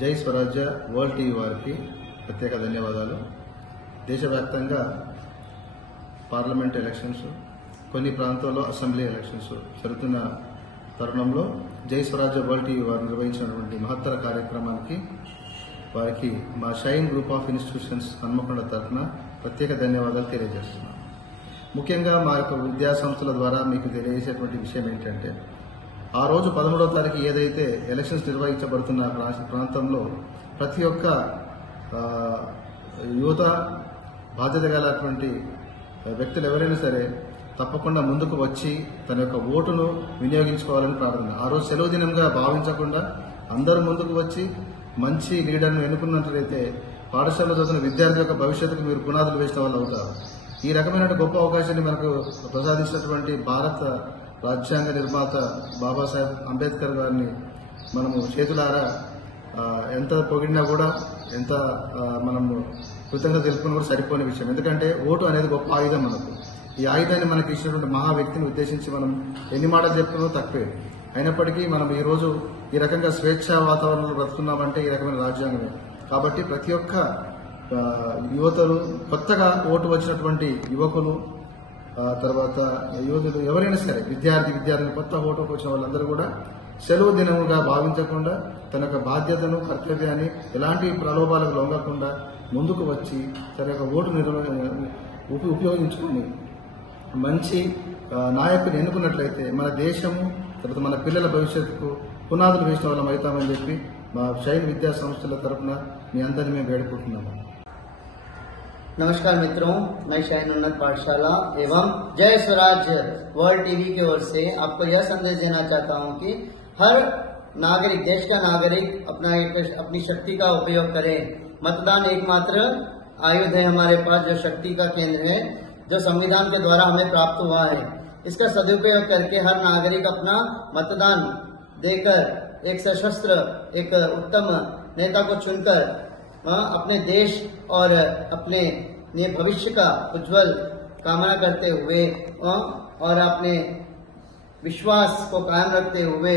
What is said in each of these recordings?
జై స్వరాజ్య world TV వారికి ప్రత్యేక ధన్యవాదాలు. దేశవ్యాప్తంగా పార్లమెంట్ ఎలక్షన్స్, కొన్ని ప్రాంతాల్లో అసెంబ్లీ ఎలక్షన్స్ జరుగుతున్న తరుణంలో జై స్వరాజ్య వరల్డ్ టీవీ వారు నిర్వహించినటువంటి మహత్తర కార్యక్రమానికి వారికి మా shine group of institutions Hanamkonda తరఫున ప్రత్యేక ధన్యవాదాలు తెలియజేస్తున్నాను. ముఖ్యంగా మా యొక్క విద్యా సంస్థల ద్వారా మీకు తెలియజేసేటువంటి విషయం ఏంటంటే, ఆ రోజు 13వ తారీఖు ఏదైతే ఎలక్షన్స్ నిర్వహించబడుతున్న ప్రాంతంలో ప్రతి ఒక్క యువత, బాధ్యత గలటువంటి వ్యక్తులు ఎవరైనా సరే తప్పకుండా ముందుకు వచ్చి తన యొక్క ఓటును వినియోగించుకోవాలని ప్రార్థన. ఆ రోజు సెలవు దినంగా భావించకుండా అందరూ ముందుకు వచ్చి మంచి లీడర్ను ఎన్నుకున్నట్లయితే పాఠశాలలో చదువుతున్న విద్యార్థి యొక్క భవిష్యత్తుకు మీరు పునాదులు వేసిన వాళ్ళు అవుతారు. ఈ రకమైన గొప్ప అవకాశాన్ని మనకు ప్రసాదించినటువంటి భారత రాజ్యాంగ నిర్మాత బాబాసాహెబ్ అంబేద్కర్ గారిని మనము చేతులారా ఎంత పొగిడినా కూడా, ఎంత మనము కృతజ్ఞత తెలుపుకుని కూడా సరిపోని విషయం. ఎందుకంటే ఓటు అనేది గొప్ప ఆయుధం. మనకు ఈ ఆయుధాన్ని మనకి ఇచ్చినటువంటి మహా వ్యక్తిని ఉద్దేశించి మనం ఎన్ని మాటలు చెప్పుకున్నా తక్కువే. అయినప్పటికీ మనం ఈ రోజు ఈ రకంగా స్వేచ్ఛా వాతావరణంలో బ్రతుకున్నామంటే ఈ రకమైన రాజ్యాంగమే. కాబట్టి ప్రతి ఒక్క యువతలు, కొత్తగా ఓటు వచ్చినటువంటి యువకులు, తర్వాత యువతులు ఎవరైనా సరే, విద్యార్థిని కొత్త ఓటుకు వచ్చిన వాళ్ళందరూ కూడా సెలవు దినముగా భావించకుండా తన యొక్క బాధ్యతను, కర్తవ్యాన్ని ఎలాంటి ప్రలోభాలకు లొంగకుండా ముందుకు వచ్చి తన యొక్క ఓటు ఉపయోగించుకొని మంచి నాయకుని ఎన్నుకున్నట్లయితే మన దేశము, తర్వాత మన పిల్లల భవిష్యత్తుకు పునాదులు వేసిన వాళ్ళం అవుతామని చెప్పి మా షైన్ విద్యా సంస్థల తరఫున మీ అందరినీ మేము వేడుకుంటున్నాము. नमस्कार मित्रों, मैं शाइन उन्नत पाठशाला एवं जय स्वराज्य वर्ल्ड टीवी की ओर से आपको यह संदेश देना चाहता हूं कि हर नागरिक, देश का नागरिक अपनी शक्ति का उपयोग करे। मतदान एकमात्र आयुध है हमारे पास, जो शक्ति का केंद्र है, जो संविधान के द्वारा हमें प्राप्त हुआ है। इसका सदुपयोग करके हर नागरिक अपना मतदान देकर एक सशस्त्र, एक उत्तम नेता को चुनकर अपने देश और अपने भविष्य का उज्जवल कामना करते हुए और अपने विश्वास को कायम रखते हुए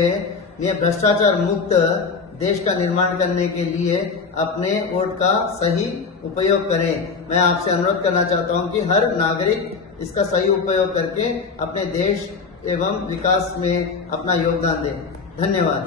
भ्रष्टाचार मुक्त देश का निर्माण करने के लिए अपने वोट का सही उपयोग करें। मैं आपसे अनुरोध करना चाहता हूं कि हर नागरिक इसका सही उपयोग करके अपने देश एवं विकास में अपना योगदान दे। धन्यवाद।